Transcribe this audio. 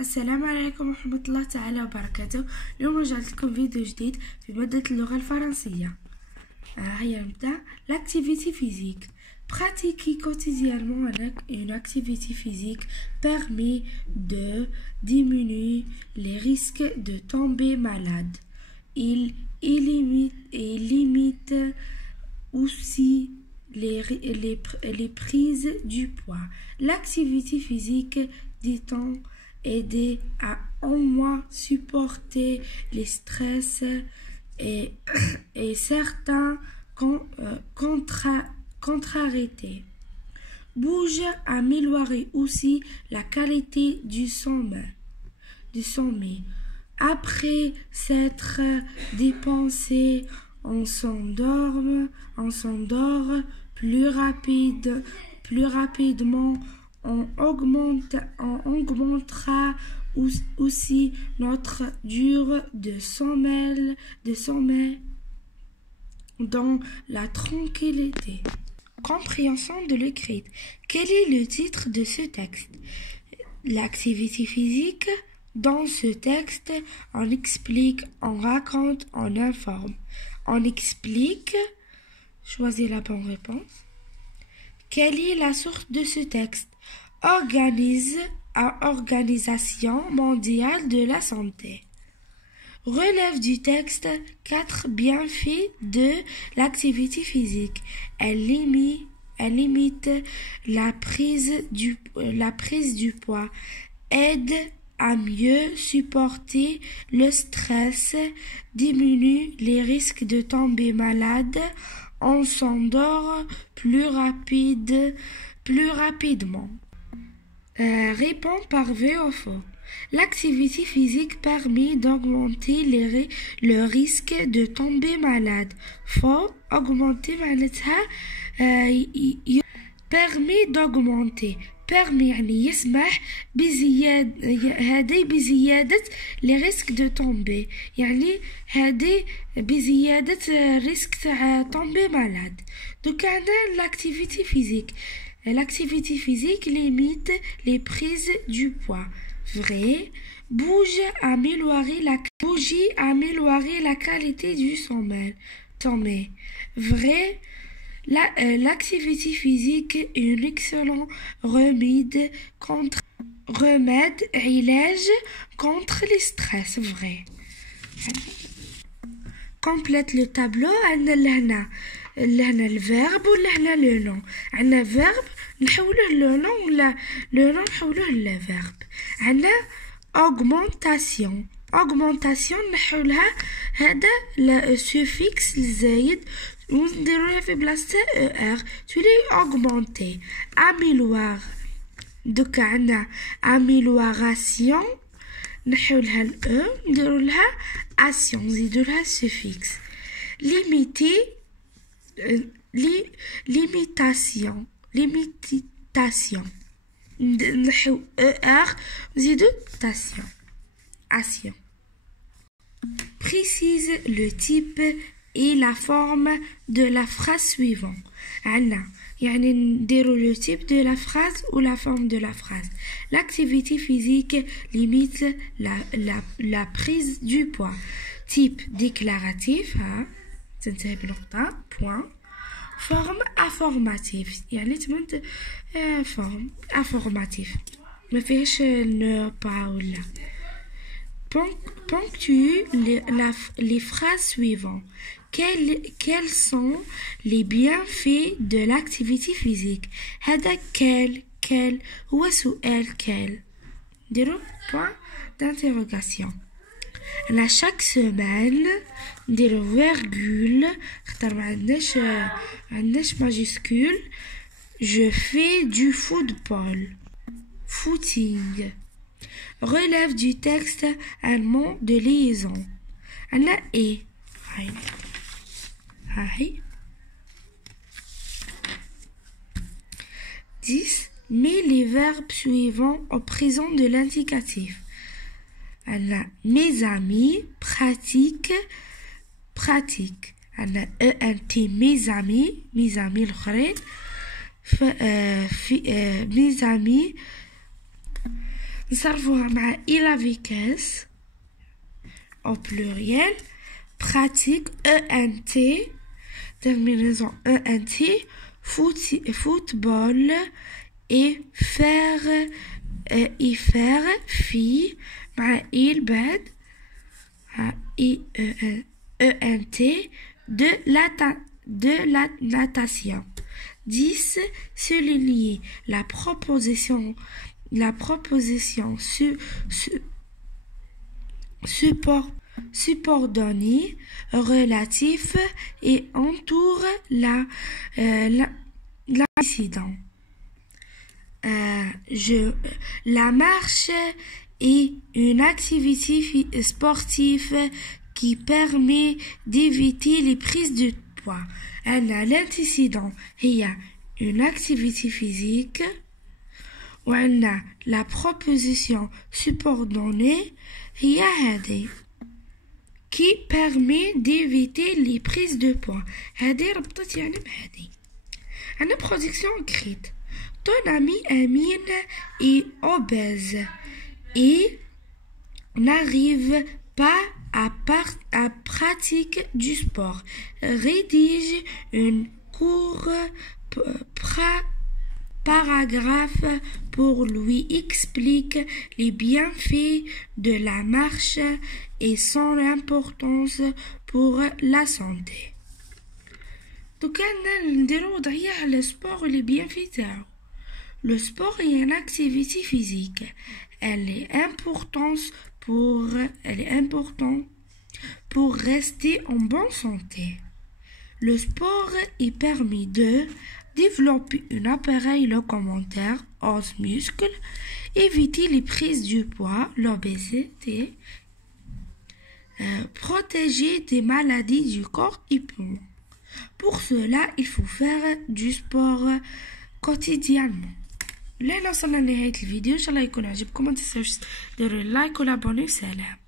السلام عليكم ورحمة الله تعالى وبركاته. اليوم رجعت لكم فيديو جديد في مادة اللغة الفرنسية. هيا نبدأ. L'activité physique. Pratiquer quotidiennement une activité physique permet de diminuer les risques de tomber malade. Il limite aussi les prises du poids. L'activité physique, dit-on, aider à au moins supporter les stress et certains contrariétés. Bouge améliorer aussi la qualité du sommeil. Après s'être dépensé, on s'endort plus rapidement. On augmentera aussi notre durée de sommeil dans la tranquillité. Compréhension de l'écrit. Quel est le titre de ce texte? L'activité physique. Dans ce texte, on explique, on raconte, on informe. On explique. Choisissez la bonne réponse. Quelle est la source de ce texte? Organisation mondiale de la santé. Relève du texte 4 bienfaits de l'activité physique. Elle limite la prise du poids, aide à mieux supporter le stress, diminue les risques de tomber malade, on s'endort plus rapidement. Réponds par vrai ou faux. L'activité physique permet d'augmenter le risque de tomber malade. Faux. Augmenter permet d'augmenter. permet يعني يسمح بزيادة les risques de tomber. يعني هذه بزيادة risque tomber malade. Donc l'activité physique. L'activité physique limite les prises du poids. Vrai. Bouger améliorer la qualité du sommeil. Vrai. L'activité physique est un excellent remède contre le stress. Vrai. Complète le tableau. عندنا le verbe ولا le nom. عندنا verbe نحوله le nom ولا le nom نحوله le verbe. عندنا augmentation نحولها هذا السوفيكس الزايد ونديروها في بلاصتها er تولي augmenter. améliorer دوكا عندنا amélioration نحولها ل e نديرو لها action نزيدو لها السوفيكس. limitation نحو er نزيدو action. Précise le type et la forme de la phrase suivante. يعني نديرو le type de la phrase ou la forme de la phrase. L'activité physique limite la prise du poids. Type déclaratif, تنتهي بنقطة point. Forme affirmative يعني تمد forme affirmative ما فيهش ne pas ولا. Ponctue les phrases suivantes. Quels sont les bienfaits de l'activité physique? هذا quel هو سؤال quel. ديرو point d'interrogation. À chaque semaine نديرو virgule اختار ما عندناش majuscule. Je fais du footing. Relève du texte un mot de liaison. عندنا et هاي 10. Mets les verbes suivants au présent de l'indicatif. Mes amis pratique. ENT mes amis الآخرين mes amis نصرفوها مع إلافيكاس au pluriel. Pratique ENT, terminaison ENT, football et faire fille مع il bad ENT de la natation. 10. Souligner la proposition subordonné relatif et entoure l'incident. La marche est une activité sportive qui permet d'éviter les prises de poids. L'antécédent est une activité physique. وعندنا la proposition subordonnée هي هذه qui permet d'éviter les prises de poids. هذه ربطت يعني بهذه. عندنا production écrite. Ton ami Amine est obèse et n'arrive pas à pratiquer du sport. Rédige une court paragraphe pour lui explique les bienfaits de la marche et son importance pour la santé. Donc, نديرو وضعية على السبور و les bienfaits تاعو. Le sport est une activité physique. Elle est importante pour rester en bonne santé. Le sport est permis de développer un appareil locomoteur, os muscles, éviter les prises du poids, l'obésité, protéger des maladies du corps et poumons. Pour cela, il faut faire du sport quotidiennement. لهنا وصلنا لنهاية الفيديو. إن شاء الله يكون عجبكم. ما تنسوش ديروا لايك ولا abonner. سلام.